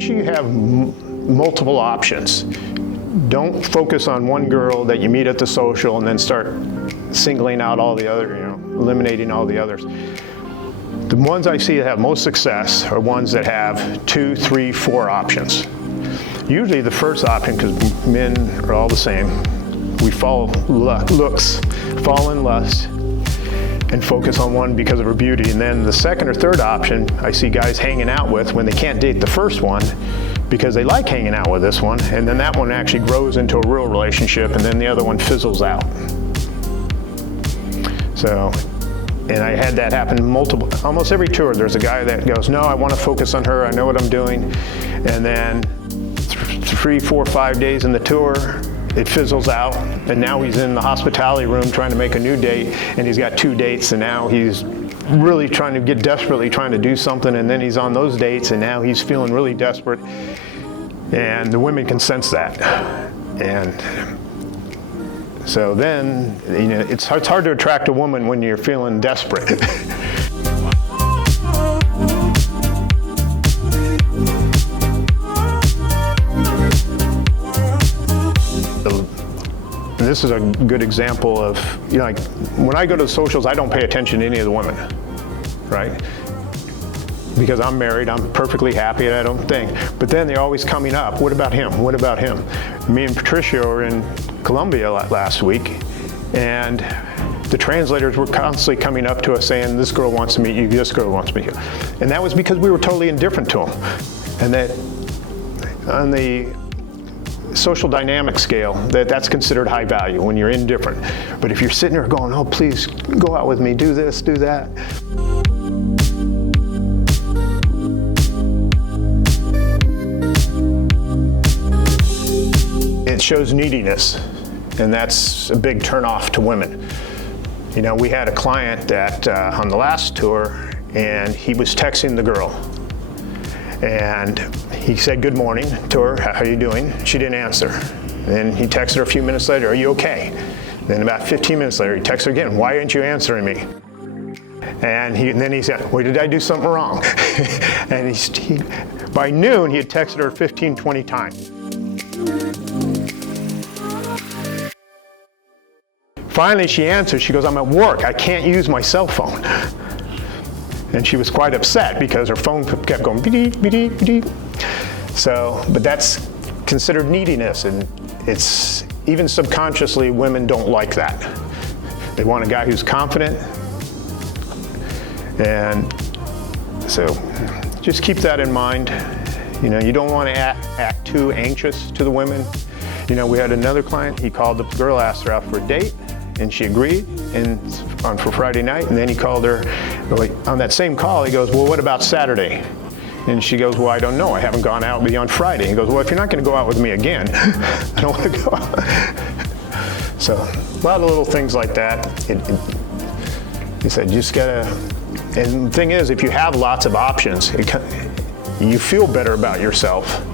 make sure you have multiple options. Don't focus on one girl that you meet at the social and then start singling out all the other, eliminating all the others. The ones I see that have most success are ones that have 2, 3, 4 options. Usually the first option, because men are all the same, we follow looks, fall in lust, and focus on one because of her beauty. And then the second or third option I see guys hanging out with when they can't date the first one because they like hanging out with this one, and then that one actually grows into a real relationship, and then the other one fizzles out. So, and I had that happen almost every tour. There's a guy that goes, no, I want to focus on her, I know what I'm doing, and then 3, 4, 5 days in the tour, it fizzles out, and now he's in the hospitality room trying to make a new date, and he's got 2 dates, and now he's really desperately trying to do something, and then he's on those dates, and now he's feeling really desperate, and the women can sense that. And so then, it's hard to attract a woman when you're feeling desperate. This is a good example of, like when I go to the socials, I don't pay attention to any of the women, right? Because I'm married, I'm perfectly happy, and I don't think. But then they're always coming up, what about him, what about him? Me and Patricia were in Colombia last week, and the translators were constantly coming up to us saying, this girl wants to meet you, this girl wants to meet you. And that was because we were totally indifferent to them. And that on the social dynamic scale, that's considered high value when you're indifferent. But if you're sitting there going, oh, please go out with me, do this, do that. It shows neediness, and that's a big turnoff to women. We had a client that on the last tour, and he was texting the girl. And he said, good morning to her, how are you doing? She didn't answer. Then he texted her a few minutes later, are you okay? Then about 15 minutes later, he texted her again, why aren't you answering me? And then he said, well, did I do something wrong? And by noon, he had texted her 15, 20 times. Finally, she answered, she goes, I'm at work, I can't use my cell phone. And she was quite upset because her phone kept going beep, beep, beep. So, but that's considered neediness, and it's even subconsciously women don't like that. They want a guy who's confident, and so just keep that in mind. You don't want to act too anxious to the women. We had another client, he called the girl, asked her out for a date, and she agreed for Friday night, and then he called her on that same call. He goes, well, what about Saturday? And she goes, well, I don't know, I haven't gone out with you on Friday. He goes, well, if you're not going to go out with me again, I don't want to go out. So a lot of little things like that. He said, just gotta, and the thing is, if you have lots of options, you feel better about yourself,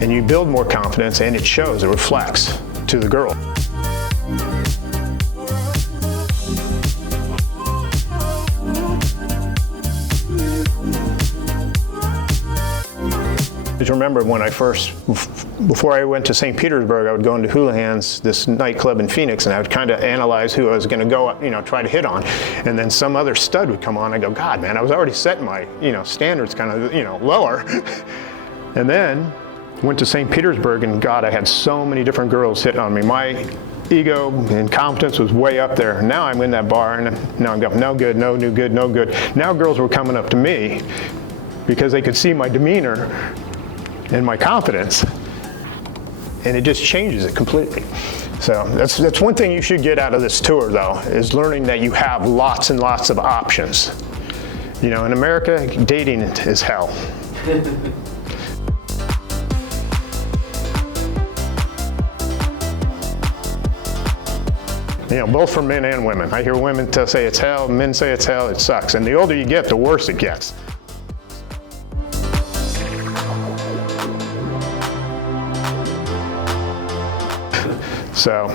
and you build more confidence, and it shows, it reflects to the girl. I remember when before I went to St. Petersburg, I would go into Houlihan's, this nightclub in Phoenix, and I would kind of analyze who I was going to go, try to hit on. And then some other stud would come on. I go, God, man, I was already setting my, standards kind of, lower. And then went to St. Petersburg, and God, I had so many different girls hitting on me. My ego and confidence was way up there. Now I'm in that bar, and now I'm going, no good, no new good, no good. Now girls were coming up to me because they could see my demeanor and my confidence, and it just changes it completely. So that's one thing you should get out of this tour, though, is learning that you have lots and lots of options. In America, dating is hell. Both for men and women. I hear women say it's hell, men say it's hell, it sucks. And the older you get, the worse it gets. So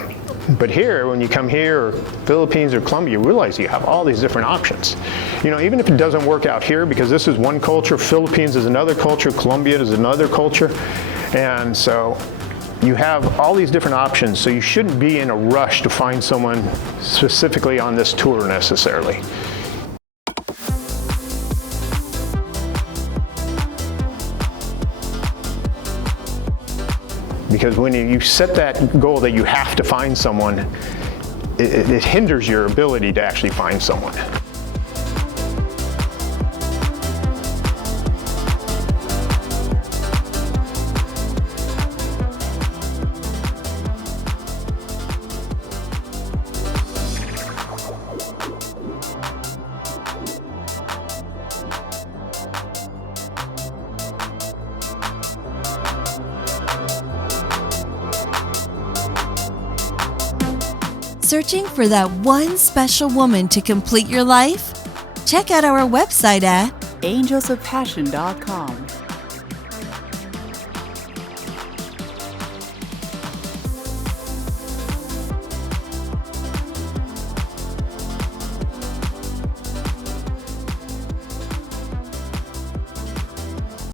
But here, when you come here, or Philippines or Colombia, you realize you have all these different options. You know, even if it doesn't work out here, because this is one culture, Philippines is another culture, Colombia is another culture, and so you have all these different options, so you shouldn't be in a rush to find someone specifically on this tour necessarily. Because when you set that goal that you have to find someone, it hinders your ability to actually find someone. Searching for that one special woman to complete your life? Check out our website at angelsofpassion.com.